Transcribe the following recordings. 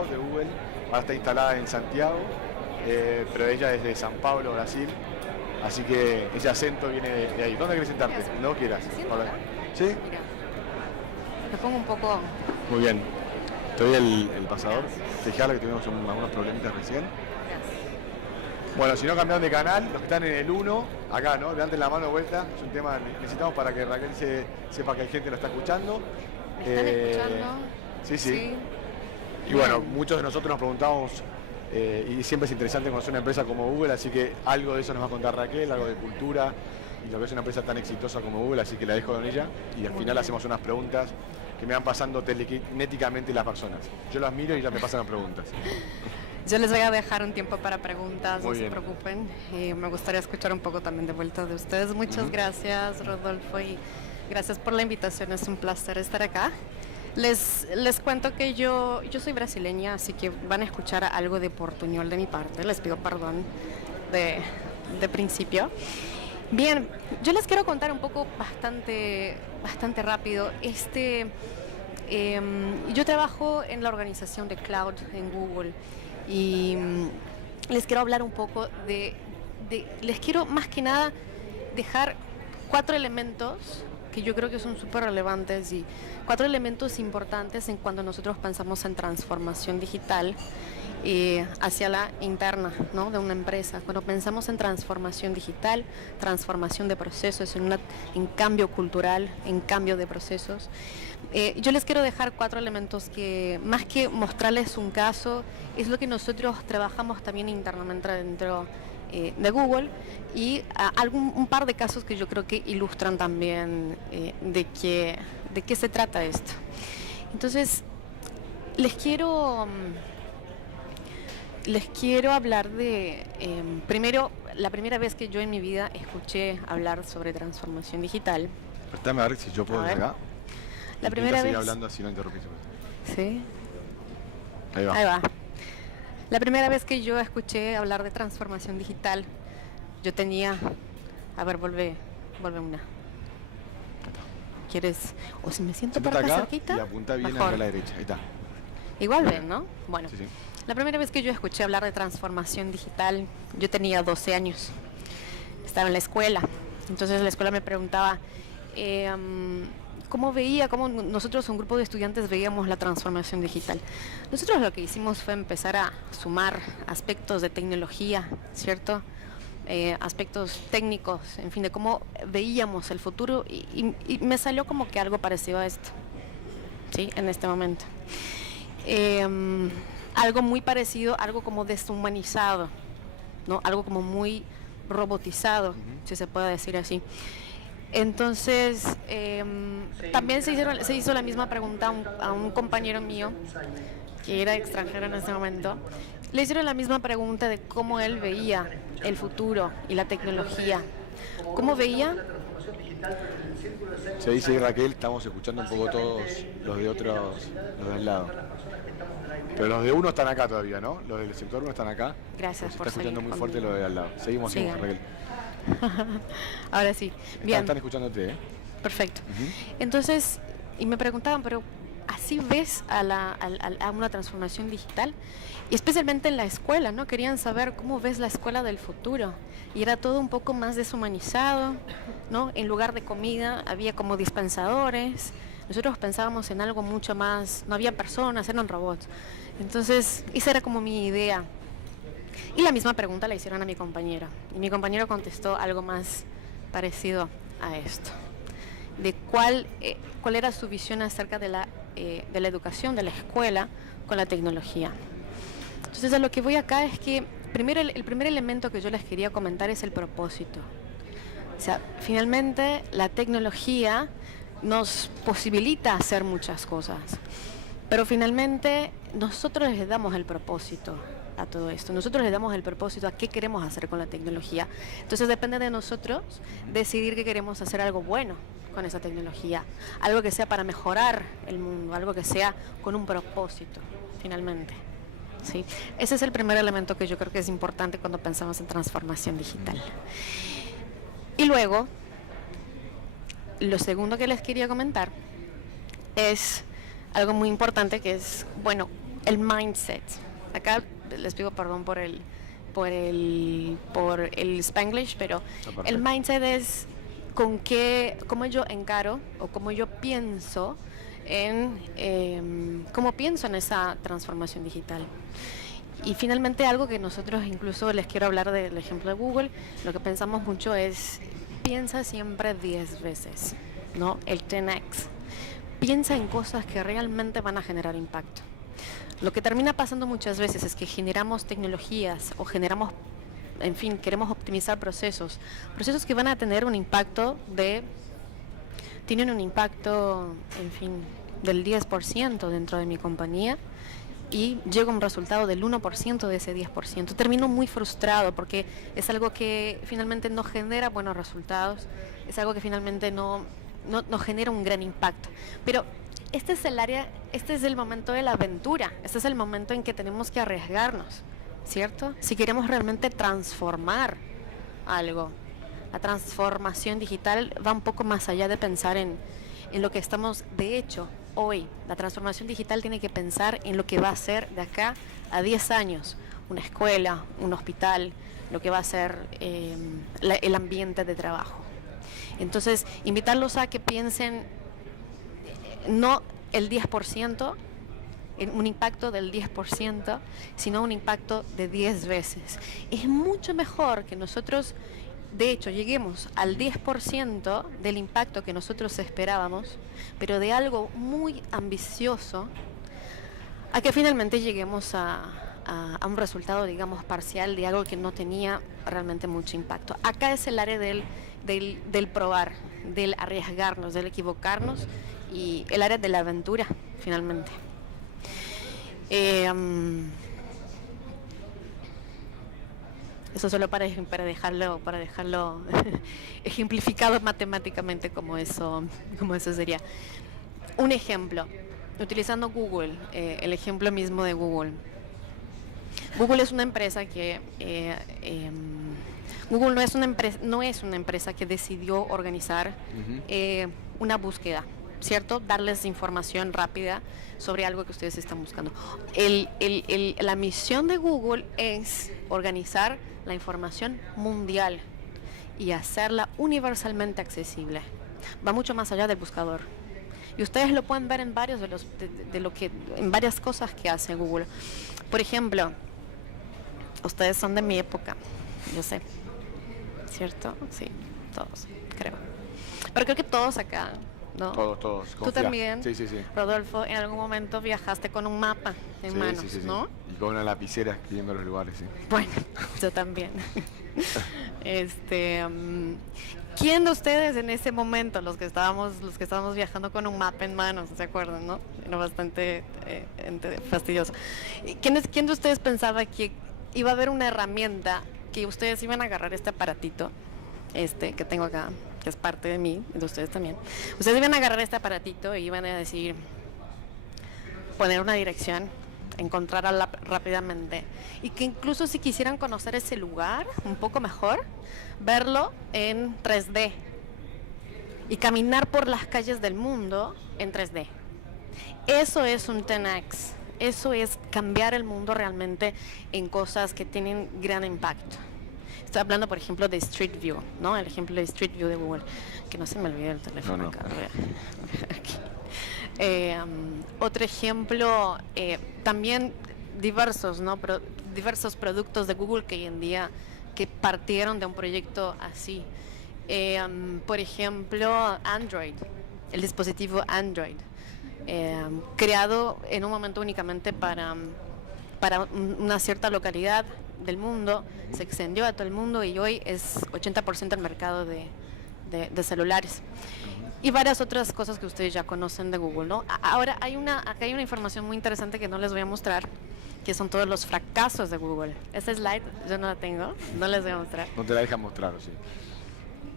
de Google, ahora está instalada en Santiago, pero ella es de San Pablo, Brasil, así que ese acento viene de ahí. ¿Dónde quieres sentarte? Donde vos quieras. Hola. ¿Sí? Mira, me pongo un poco... Muy bien. Te doy el pasador. Fijala que tuvimos algunos problemitas recién. Bueno, si no cambiaron de canal, los que están en el 1, acá, ¿no? Levanten la mano de vuelta, es un tema que necesitamos para que Raquel sepa que hay gente que lo está escuchando. ¿Me están escuchando? Sí. Y bueno, muchos de nosotros nos preguntamos, y siempre es interesante conocer una empresa como Google, así que algo de eso nos va a contar Raquel, algo de cultura, y lo que es una empresa tan exitosa como Google, así que la dejo con ella, y al final hacemos unas preguntas que me van pasando telequinéticamente las personas. Yo las miro y ya me pasan las preguntas. Yo les voy a dejar un tiempo para preguntas, Muy no bien. se preocupen. Me gustaría escuchar un poco también de vuelta de ustedes. Muchas gracias, Rodolfo, y gracias por la invitación. Es un placer estar acá. Les cuento que yo soy brasileña, así que van a escuchar algo de portuñol de mi parte. Les pido perdón de principio. Bien, yo les quiero contar un poco bastante rápido. Yo trabajo en la organización de Cloud en Google y les quiero hablar un poco les quiero más que nada dejar 4 elementos que yo creo que son súper relevantes y 4 elementos importantes en cuando nosotros pensamos en transformación digital hacia la interna, ¿no?, de una empresa. Cuando pensamos en transformación digital, transformación de procesos, en cambio cultural, en cambio de procesos, yo les quiero dejar 4 elementos que, más que mostrarles un caso, es lo que nosotros trabajamos también internamente dentro de Google y un par de casos que yo creo que ilustran también de qué se trata esto. Entonces, les quiero hablar de, primero, la primera vez que yo en mi vida escuché hablar sobre transformación digital. Dame a ver si yo puedo acá. La primera vez... hablando así no interrumpís. ¿Sí? Ahí va. Ahí va. La primera vez que yo escuché hablar de transformación digital, yo tenía... A ver, vuelve una. ¿Quieres? O si me siento por acá cerquita. Y apunta bien mejor. hacia la derecha. Ahí está. Igual ven, ¿no? Bueno. Sí. La primera vez que yo escuché hablar de transformación digital, yo tenía 12 años. Estaba en la escuela. Entonces la escuela me preguntaba cómo nosotros, un grupo de estudiantes, veíamos la transformación digital. Nosotros lo que hicimos fue empezar a sumar aspectos de tecnología, ¿cierto? Aspectos técnicos, en fin, de cómo veíamos el futuro y me salió como que algo parecido a esto, ¿sí? En este momento. Algo muy parecido, algo como deshumanizado, ¿no? Algo como muy robotizado, si se puede decir así. Entonces, también se hizo la misma pregunta a un compañero mío, que era extranjero en ese momento. Le hicieron la misma pregunta de cómo él veía el futuro y la tecnología. ¿Cómo veía? Se dice Raquel, estamos escuchando un poco todos los de al lado. Pero los de uno están acá todavía, ¿no? Los del sector 1 están acá. Gracias por está escuchando muy fuerte conmigo. lo de al lado. Seguimos, Raquel. Ahora sí. Bien. Están escuchándote, ¿eh? Perfecto. Entonces, y me preguntaban, pero ¿así ves a una transformación digital? Y especialmente en la escuela, ¿no? Querían saber cómo ves la escuela del futuro. Y era todo un poco más deshumanizado, ¿no? En lugar de comida había como dispensadores. Nosotros pensábamos en algo mucho más, no había personas, eran robots. Entonces, esa era como mi idea. Y la misma pregunta la hicieron a mi compañero. Y mi compañero contestó algo más parecido a esto. De cuál era su visión acerca de la educación, de la escuela con la tecnología. Entonces, a lo que voy acá es que primero el primer elemento que yo les quería comentar es el propósito. O sea, finalmente la tecnología nos posibilita hacer muchas cosas, pero finalmente nosotros les damos el propósito a todo esto. Nosotros le damos el propósito a qué queremos hacer con la tecnología. Entonces depende de nosotros decidir que queremos hacer algo bueno con esa tecnología, algo que sea para mejorar el mundo, algo que sea con un propósito, finalmente. ¿Sí? Ese es el primer elemento que yo creo que es importante cuando pensamos en transformación digital. Y luego, lo segundo que les quería comentar es algo muy importante, que es, bueno, el mindset. Acá les pido perdón por el Spanglish, pero el mindset es cómo yo encaro o cómo yo pienso cómo pienso en esa transformación digital. Y finalmente algo que nosotros incluso les quiero hablar del ejemplo de Google, lo que pensamos mucho es piensa siempre 10 veces, ¿no? El 10x. Piensa en cosas que realmente van a generar impacto. Lo que termina pasando muchas veces es que generamos tecnologías o queremos optimizar procesos que van a tener un impacto tienen un impacto, del 10% dentro de mi compañía y llega un resultado del 1% de ese 10%. Termino muy frustrado porque es algo que finalmente no genera buenos resultados, es algo que finalmente no genera un gran impacto. Pero este es el momento de la aventura, este es el momento en que tenemos que arriesgarnos, ¿cierto? Si queremos realmente transformar algo. La transformación digital va un poco más allá de pensar en lo que estamos, de hecho, hoy. La transformación digital tiene que pensar en lo que va a ser de acá a 10 años, una escuela, un hospital, lo que va a ser el ambiente de trabajo. Entonces, invitarlos a que piensen no el 10%, en un impacto del 10%, sino un impacto de 10 veces. Es mucho mejor que nosotros, de hecho, lleguemos al 10% del impacto que nosotros esperábamos, pero de algo muy ambicioso, a que finalmente lleguemos a un resultado, digamos, parcial de algo que no tenía realmente mucho impacto. Acá es el área del probar, del arriesgarnos, del equivocarnos y el área de la aventura, finalmente. Eso solo para dejarlo ejemplificado matemáticamente como eso sería. Un ejemplo, utilizando Google, el ejemplo mismo de Google. Google es una empresa que Google no es una empresa que decidió organizar una búsqueda, ¿cierto? Darles información rápida sobre algo que ustedes están buscando. La misión de Google es organizar la información mundial y hacerla universalmente accesible. Va mucho más allá del buscador. Y ustedes lo pueden ver en varios en varias cosas que hace Google. Por ejemplo, ustedes son de mi época, yo sé, ¿cierto? Sí, todos, creo. Pero creo que todos acá, ¿no? Todos. Tú también, Sí. Rodolfo, en algún momento viajaste con un mapa en manos, sí. ¿no? Y con una lapicera escribiendo los lugares, sí. Bueno, yo también. ¿Quién de ustedes en ese momento, los que estábamos viajando con un mapa en manos, se acuerdan, no? Era bastante fastidioso. ¿Quién de ustedes pensaba que iba a haber una herramienta que ustedes iban a agarrar este aparatito, que tengo acá, que es parte de mí, de ustedes también? Ustedes iban a agarrar este aparatito y iban a decir, poner una dirección, encontrarla rápidamente, y que incluso si quisieran conocer ese lugar un poco mejor, verlo en 3D y caminar por las calles del mundo en 3D. Eso es un 10x. Eso es cambiar el mundo realmente en cosas que tienen gran impacto. Estoy hablando, por ejemplo, de Street View, ¿no? El ejemplo de Street View de Google. Que no se me olvide el teléfono. Acá. Aquí. Otro ejemplo, también diversos, ¿no? Diversos productos de Google que hoy en día que partieron de un proyecto así. Por ejemplo, Android, el dispositivo Android. Creado en un momento únicamente para una cierta localidad del mundo, se extendió a todo el mundo y hoy es 80% el mercado de celulares. Y varias otras cosas que ustedes ya conocen de Google, ¿no? Ahora acá hay una información muy interesante que no les voy a mostrar, que son todos los fracasos de Google. Esta slide yo no la tengo, no les voy a mostrar. No te la dejan mostrar, sí.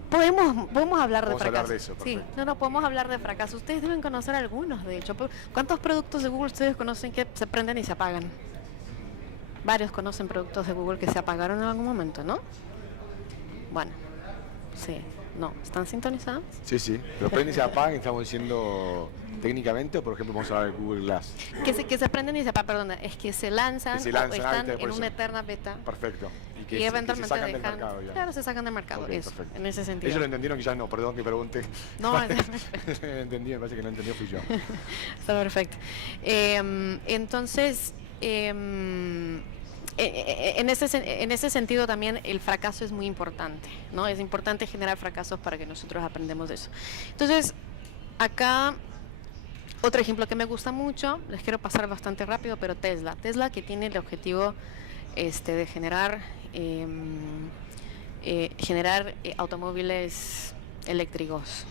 Podemos hablar de fracasos. Hablar de eso, sí, podemos hablar de fracasos. Ustedes deben conocer algunos, de hecho. ¿Cuántos productos de Google ustedes conocen que se prenden y se apagan? Varios conocen productos de Google que se apagaron en algún momento, ¿no? Bueno, sí. No, ¿están sintonizados? Sí, sí. Pero prenden y se apagan, estamos diciendo técnicamente, o por ejemplo vamos a hablar del Google Glass. Que se prenden y se apagan, perdón, es que se lanzan, Que se lanzan, o están por en eso. una eterna beta. Perfecto. Y Y que se eventualmente sacan del dejan, mercado ya. claro, se sacan del mercado, Ok, eso, perfecto. en ese sentido. Ellos lo entendieron, quizás no, perdón que pregunte. No, Entendí, me parece que no entendió fui yo. está perfecto. Entonces, en ese sentido también el fracaso es muy importante, ¿no? Es importante generar fracasos para que nosotros aprendamos de eso. Entonces, acá otro ejemplo que me gusta mucho, les quiero pasar bastante rápido, pero Tesla. Tesla, que tiene el objetivo de generar automóviles eléctricos,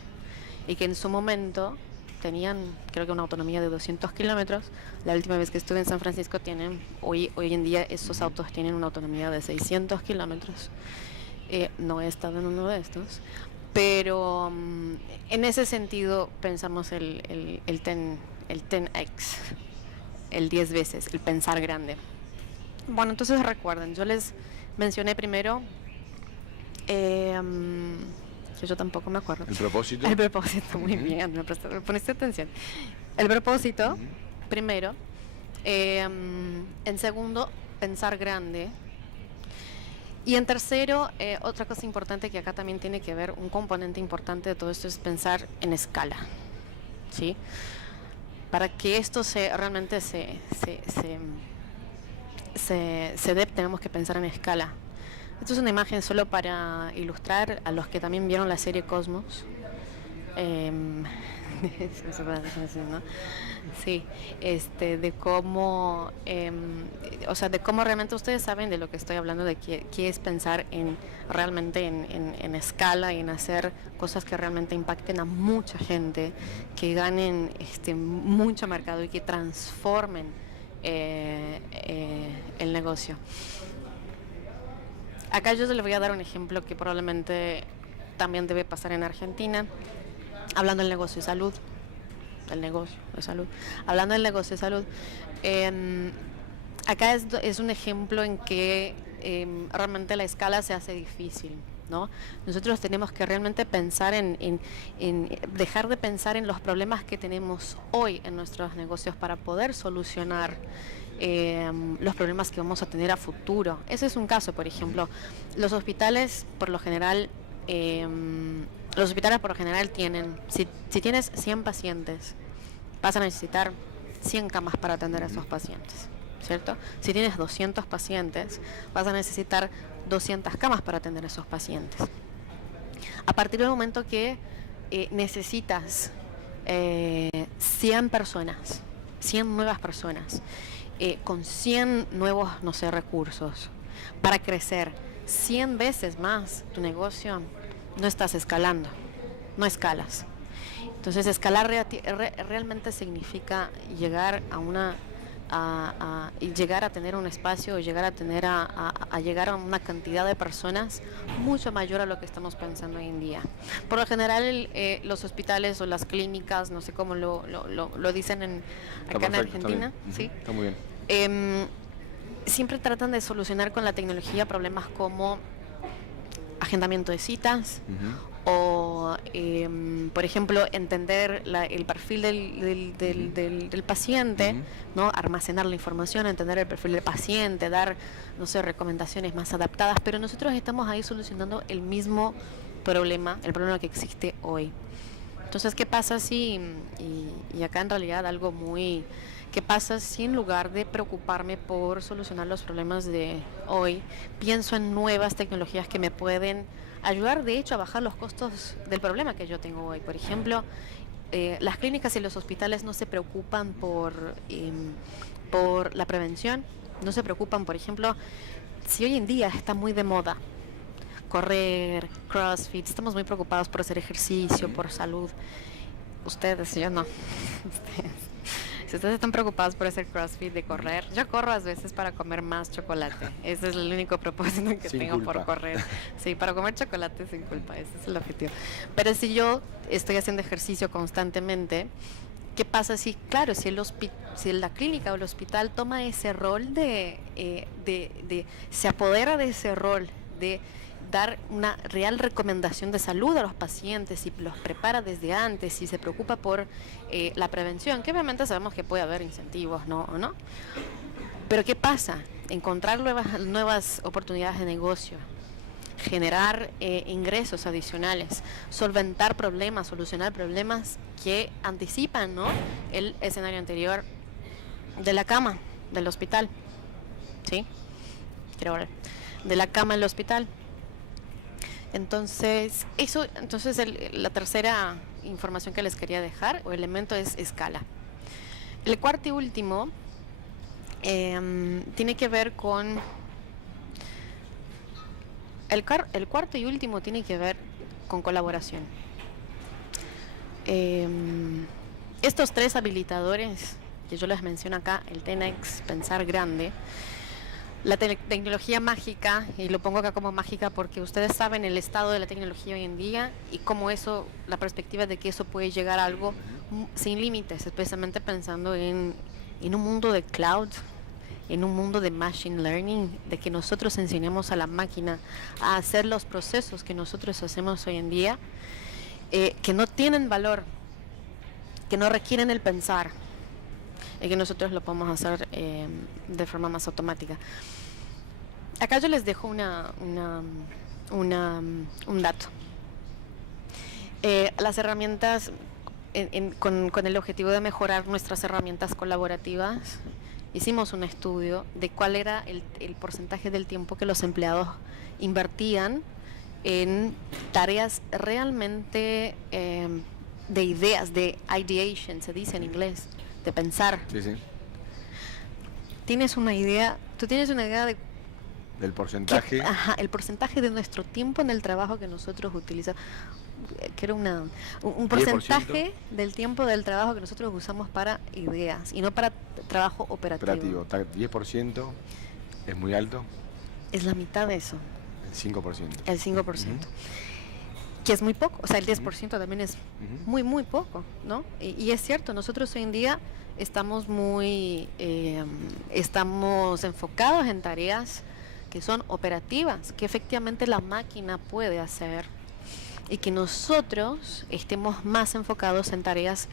y que en su momento tenían, creo que una autonomía de 200 kilómetros. La última vez que estuve en San Francisco hoy en día esos autos tienen una autonomía de 600 kilómetros. No he estado en uno de estos, pero en ese sentido pensamos el 10x, el 10 veces, el pensar grande. Bueno, entonces recuerden, yo les mencioné primero, que yo tampoco me acuerdo. ¿El propósito? El propósito, muy bien, me poniste atención. El propósito, primero. En segundo, pensar grande. Y en tercero, otra cosa importante que acá también tiene que ver, un componente importante de todo esto es pensar en escala, ¿sí? Para que esto realmente se dé, tenemos que pensar en escala. Esto es una imagen solo para ilustrar a los que también vieron la serie Cosmos. ¿No? Sí, de cómo, de cómo realmente ustedes saben de lo que estoy hablando, de qué es pensar realmente en escala y en hacer cosas que realmente impacten a mucha gente, que ganen mucho mercado y que transformen el negocio. Acá yo les voy a dar un ejemplo que probablemente también debe pasar en Argentina, hablando del negocio de salud. Hablando del negocio de salud, acá es un ejemplo en que realmente la escala se hace difícil, ¿no? Nosotros tenemos que realmente pensar en dejar de pensar en los problemas que tenemos hoy en nuestros negocios para poder solucionar los problemas que vamos a tener a futuro. Ese es un caso, por ejemplo. Los hospitales, por lo general, tienen, si tienes 100 pacientes, vas a necesitar 100 camas para atender a esos pacientes, ¿cierto? Si tienes 200 pacientes, vas a necesitar 200 camas para atender a esos pacientes. A partir del momento que necesitas 100 personas, 100 nuevas personas, con 100 nuevos, recursos, para crecer 100 veces más tu negocio, no estás escalando, no escalas. Entonces, escalar realmente significa llegar llegar a tener un espacio, llegar a una cantidad de personas mucho mayor a lo que estamos pensando hoy en día. Por lo general, los hospitales o las clínicas, no sé cómo lo dicen acá en Argentina, ¿sí? Está muy bien. Siempre tratan de solucionar con la tecnología problemas como agendamiento de citas, o por ejemplo entender el perfil del paciente, ¿no? Almacenar la información, entender el perfil del paciente, dar, recomendaciones más adaptadas, pero nosotros estamos ahí solucionando el mismo problema, el problema que existe hoy. Entonces, ¿qué pasa si, y acá en realidad algo muy, qué pasa si en lugar de preocuparme por solucionar los problemas de hoy, pienso en nuevas tecnologías que me pueden ayudar, de hecho, a bajar los costos del problema que yo tengo hoy? Por ejemplo, las clínicas y los hospitales no se preocupan por la prevención, no se preocupan, por ejemplo, si hoy en día está muy de moda correr, CrossFit, estamos muy preocupados por hacer ejercicio, por salud. Ustedes, yo no. Si ustedes están preocupados por hacer CrossFit, de correr, yo corro a veces para comer más chocolate. Ese es el único propósito que tengo por correr. Sí, para comer chocolate sin culpa, ese es el objetivo. Pero si yo estoy haciendo ejercicio constantemente, ¿qué pasa si, claro, si la clínica o el hospital toma ese rol se apodera de ese rol de dar una real recomendación de salud a los pacientes y los prepara desde antes y se preocupa por la prevención, que obviamente sabemos que puede haber incentivos, ¿no? ¿O no? Pero ¿qué pasa? Encontrar nuevas oportunidades de negocio, generar ingresos adicionales, solventar problemas, solucionar problemas que anticipan, ¿no?, el escenario anterior de la cama del hospital, ¿sí? Quiero ver, de la cama del hospital. Entonces, la tercera información que les quería dejar, o elemento, es escala. El cuarto y último tiene que ver con... El cuarto y último tiene que ver con colaboración. Estos tres habilitadores que yo les menciono acá, el 10X, pensar grande, la tecnología mágica, y lo pongo acá como mágica porque ustedes saben el estado de la tecnología hoy en día y cómo eso, la perspectiva de que eso puede llegar a algo sin límites, especialmente pensando en un mundo de cloud, en un mundo de machine learning, de que nosotros enseñemos a la máquina a hacer los procesos que nosotros hacemos hoy en día, que no tienen valor, que no requieren el pensar, y que nosotros lo podemos hacer de forma más automática. Acá yo les dejo un dato. Las herramientas, con el objetivo de mejorar nuestras herramientas colaborativas, hicimos un estudio de cuál era el porcentaje del tiempo que los empleados invertían en tareas realmente de ideas, de ideation, se dice en inglés, de pensar. Sí, sí. ¿Tienes una idea? ¿Tú tienes una idea del porcentaje? El porcentaje de nuestro tiempo en el trabajo que nosotros utilizamos. Que era un porcentaje 10%. Del tiempo del trabajo que nosotros usamos para ideas y no para trabajo operativo. 10% es muy alto. Es la mitad de eso. El 5%. El 5%. Que es muy poco, o sea, el 10% también es muy, muy poco, ¿no? Y es cierto, nosotros hoy en día estamos estamos enfocados en tareas que son operativas, que efectivamente la máquina puede hacer, y que nosotros estemos más enfocados en tareas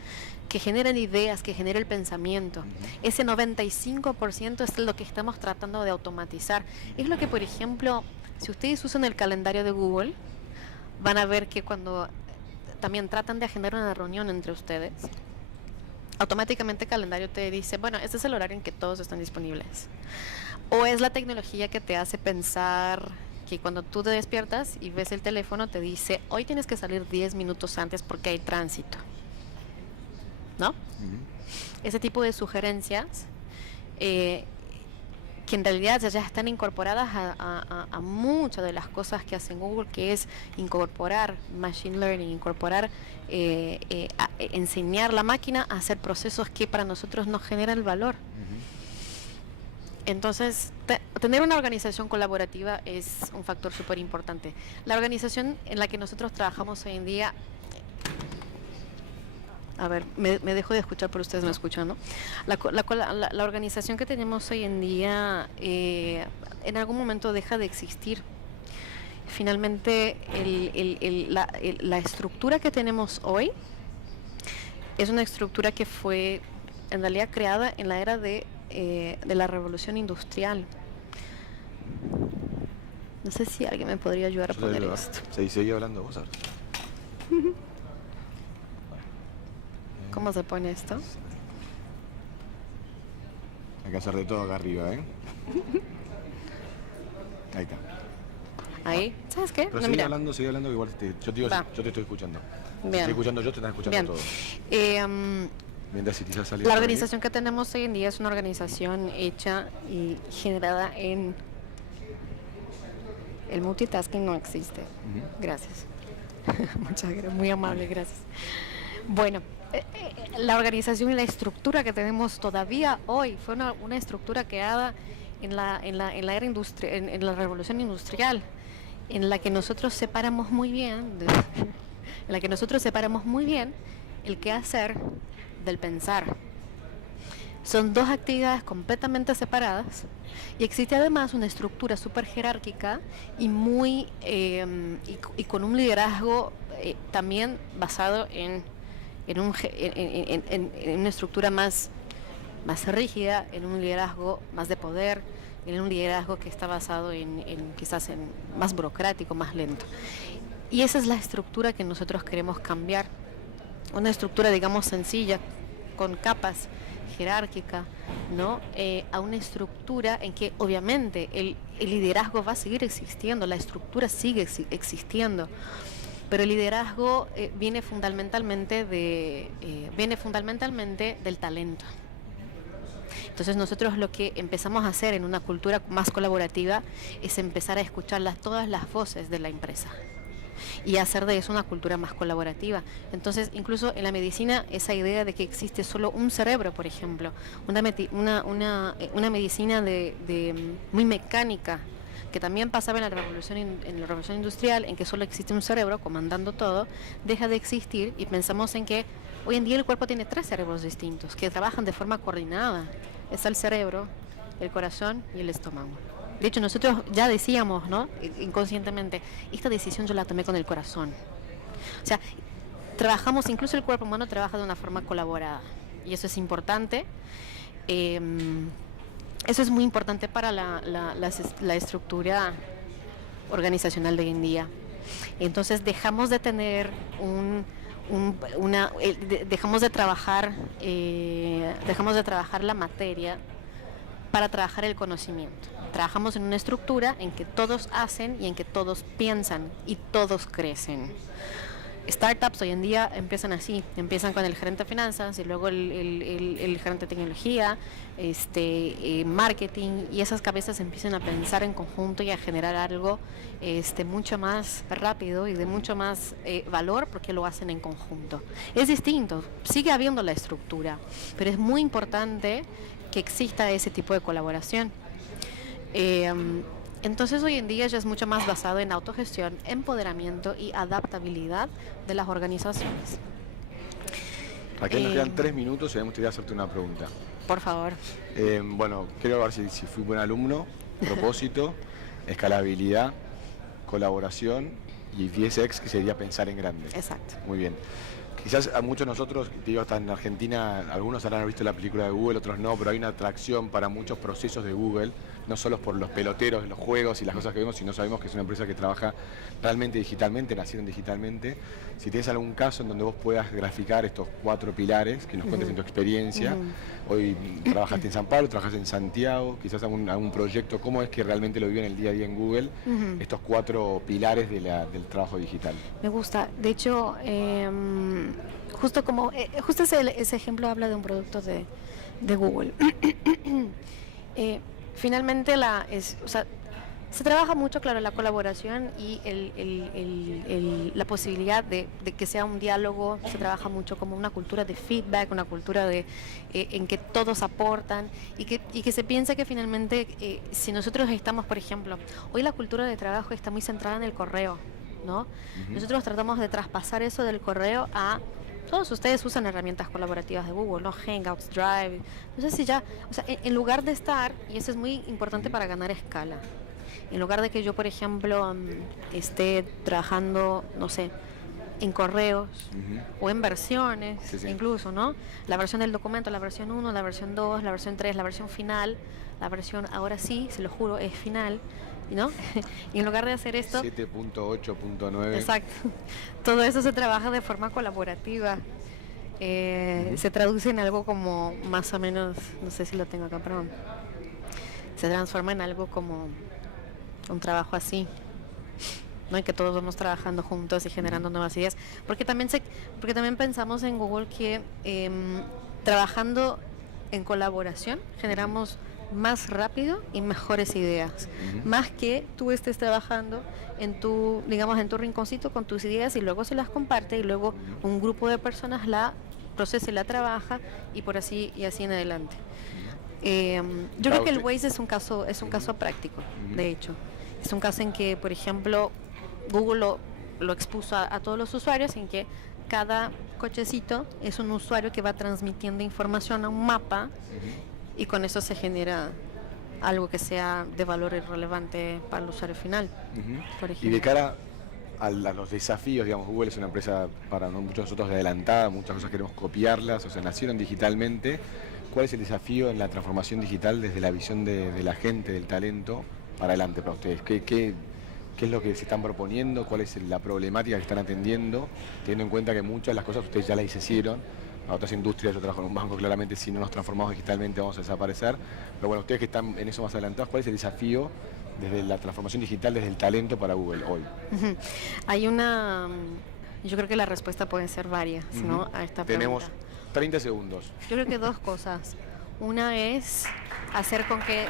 que generen ideas, que generen el pensamiento. Ese 95% es lo que estamos tratando de automatizar. Es lo que, por ejemplo, si ustedes usan el calendario de Google, van a ver que cuando también tratan de agendar una reunión entre ustedes, automáticamente el calendario te dice, bueno, este es el horario en que todos están disponibles. O es la tecnología que te hace pensar que cuando tú te despiertas y ves el teléfono te dice, hoy tienes que salir 10 minutos antes porque hay tránsito, ¿no? Ese tipo de sugerencias que en realidad ya están incorporadas a muchas de las cosas que hace Google, que es incorporar machine learning, incorporar, enseñar a la máquina a hacer procesos que para nosotros nos generan el valor. Entonces, tener una organización colaborativa es un factor súper importante. La organización en la que nosotros trabajamos hoy en día... A ver, me dejo de escuchar, pero ustedes me escuchan, ¿no? La organización que tenemos hoy en día en algún momento deja de existir. Finalmente, la estructura que tenemos hoy es una estructura que fue en realidad creada en la era de la revolución industrial. No sé si alguien me podría ayudar a poner esto. Sigue hablando vos ahora. ¿Cómo se pone esto? Hay que hacer de todo acá arriba, ¿eh? Ahí está. Ahí, ¿sabes qué? Pero No, sigue hablando, que igual yo te estoy escuchando. Bien. Te estoy escuchando yo, te están escuchando Bien. todos. Mientras si quizás la organización que tenemos hoy en día es una organización hecha y generada en... El multitasking no existe. Gracias. Muchas gracias, muy amable, gracias. Bueno, la organización y la estructura que tenemos todavía hoy fue una estructura creada en la era industrial, en la revolución industrial, en la que nosotros separamos muy bien, el qué hacer del pensar. Son dos actividades completamente separadas y existe además una estructura súper jerárquica y muy y con un liderazgo también basado en una estructura más rígida, en un liderazgo más de poder, en un liderazgo que está basado quizás en más burocrático, más lento. Y esa es la estructura que nosotros queremos cambiar. Una estructura, digamos, sencilla, con capas, jerárquica, ¿no? A una estructura en que obviamente el liderazgo va a seguir existiendo, la estructura sigue existiendo, pero el liderazgo viene fundamentalmente del talento. Entonces nosotros lo que empezamos a hacer en una cultura más colaborativa es empezar a escuchar todas las voces de la empresa y hacer de eso una cultura más colaborativa. Entonces, incluso en la medicina, esa idea de que existe solo un cerebro, por ejemplo, una medicina muy mecánica, que también pasaba en la revolución industrial, en que solo existe un cerebro comandando todo, deja de existir y pensamos en que hoy en día el cuerpo tiene 3 cerebros distintos que trabajan de forma coordinada. Está el cerebro, el corazón y el estómago. De hecho, nosotros ya decíamos, ¿no?, inconscientemente, esta decisión yo la tomé con el corazón. O sea, trabajamos, incluso el cuerpo humano trabaja de una forma colaborada. Y eso es importante. Eso es muy importante para la estructura organizacional de hoy en día. Entonces, dejamos de tener dejamos de trabajar la materia para trabajar el conocimiento. Trabajamos en una estructura en que todos hacen y en que todos piensan y todos crecen. Startups hoy en día empiezan así, empiezan con el gerente de finanzas y luego el gerente de tecnología, marketing, y esas cabezas empiezan a pensar en conjunto y a generar algo mucho más rápido y de mucho más valor porque lo hacen en conjunto. Es distinto, sigue habiendo la estructura, pero es muy importante que exista ese tipo de colaboración. Entonces hoy en día ya es mucho más basado en autogestión, empoderamiento y adaptabilidad de las organizaciones. Raquel, nos quedan 3 minutos y me gustaría hacerte una pregunta. Por favor. Bueno, quiero ver si fui buen alumno, propósito, escalabilidad, colaboración y 10X, que sería pensar en grande. Exacto. Muy bien. Quizás a muchos de nosotros, digo, hasta en Argentina, algunos habrán visto la película de Google, otros no, pero hay una atracción para muchos procesos de Google, no solo por los peloteros, los juegos y las cosas que vemos, sino sabemos que es una empresa que trabaja realmente digitalmente, nacieron digitalmente. Si tienes algún caso en donde vos puedas graficar estos 4 pilares, que nos cuentes en tu experiencia, hoy trabajaste en San Pablo, trabajaste en Santiago, quizás algún proyecto, ¿cómo es que realmente lo viven el día a día en Google, estos 4 pilares del trabajo digital? Me gusta, de hecho, justo ese ejemplo habla de un producto de Google. Finalmente se trabaja mucho, claro, la colaboración y la posibilidad de que sea un diálogo. Se trabaja mucho como una cultura de feedback, una cultura en que todos aportan y que se piensa que finalmente si nosotros estamos, por ejemplo, hoy la cultura de trabajo está muy centrada en el correo, ¿no? Nosotros tratamos de traspasar eso del correo a... Todos ustedes usan herramientas colaborativas de Google, ¿no? Hangouts, Drive. No sé si ya... O sea, en lugar de estar, y eso es muy importante para ganar escala, en lugar de que yo, por ejemplo, esté trabajando, no sé, en correos o en versiones, incluso, ¿no? La versión del documento, la versión 1, la versión 2, la versión 3, la versión final, la versión, ahora sí, se lo juro, es final, ¿no? Y en lugar de hacer esto... 7.8.9. Exacto. Todo eso se trabaja de forma colaborativa. Se traduce en algo como más o menos, no sé si lo tengo acá, perdón. Se transforma en algo como un trabajo así, ¿no? En que todos vamos trabajando juntos y generando nuevas ideas. Porque también pensamos en Google que trabajando en colaboración generamos más rápido y mejores ideas, más que tú estés trabajando en tu rinconcito con tus ideas y luego se las comparte y luego un grupo de personas la procesa y la trabaja y por así y así en adelante. Yo creo que el Waze es un caso práctico, de hecho. Es un caso en que, por ejemplo, Google lo expuso a todos los usuarios, en que cada cochecito es un usuario que va transmitiendo información a un mapa y con eso se genera algo que sea de valor irrelevante para el usuario final. Por Y ejemplo. de cara a los desafíos, digamos, Google es una empresa para muchos de nosotros adelantada, muchas cosas queremos copiarlas, o sea, nacieron digitalmente. ¿Cuál es el desafío en la transformación digital desde la visión de la gente, del talento, para adelante para ustedes? ¿Qué es lo que se están proponiendo? ¿Cuál es la problemática que están atendiendo? Teniendo en cuenta que muchas de las cosas ustedes ya las hicieron. Para otras industrias, yo trabajo en un banco, claramente si no nos transformamos digitalmente vamos a desaparecer. Pero bueno, ustedes que están en eso más adelantados, ¿cuál es el desafío desde la transformación digital, desde el talento para Google hoy? Hay una... Yo creo que la respuesta pueden ser varias, ¿no? A esta Tenemos pregunta. 30 segundos. Yo creo que dos cosas. Una es hacer con que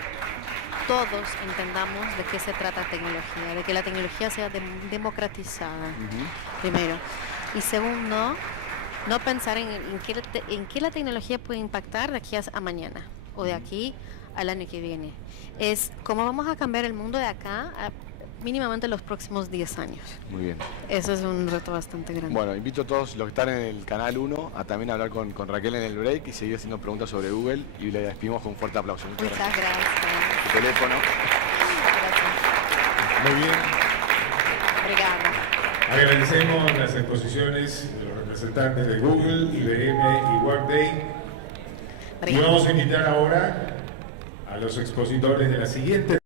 todos entendamos de qué se trata tecnología, de que la tecnología sea democratizada, primero. Y segundo, no pensar en qué la tecnología puede impactar de aquí a mañana o de aquí al año que viene. Es cómo vamos a cambiar el mundo de acá a mínimamente los próximos 10 años. Muy bien. Eso es un reto bastante grande. Bueno, invito a todos los que están en el canal 1 a también hablar con Raquel en el break y seguir haciendo preguntas sobre Google y le despedimos con un fuerte aplauso. Muchas gracias. Tu teléfono. Gracias. Muy bien. Obrigada. Agradecemos las exposiciones de los representantes de Google, IBM y Workday. Y Obrigada. vamos a invitar ahora a los expositores de la siguiente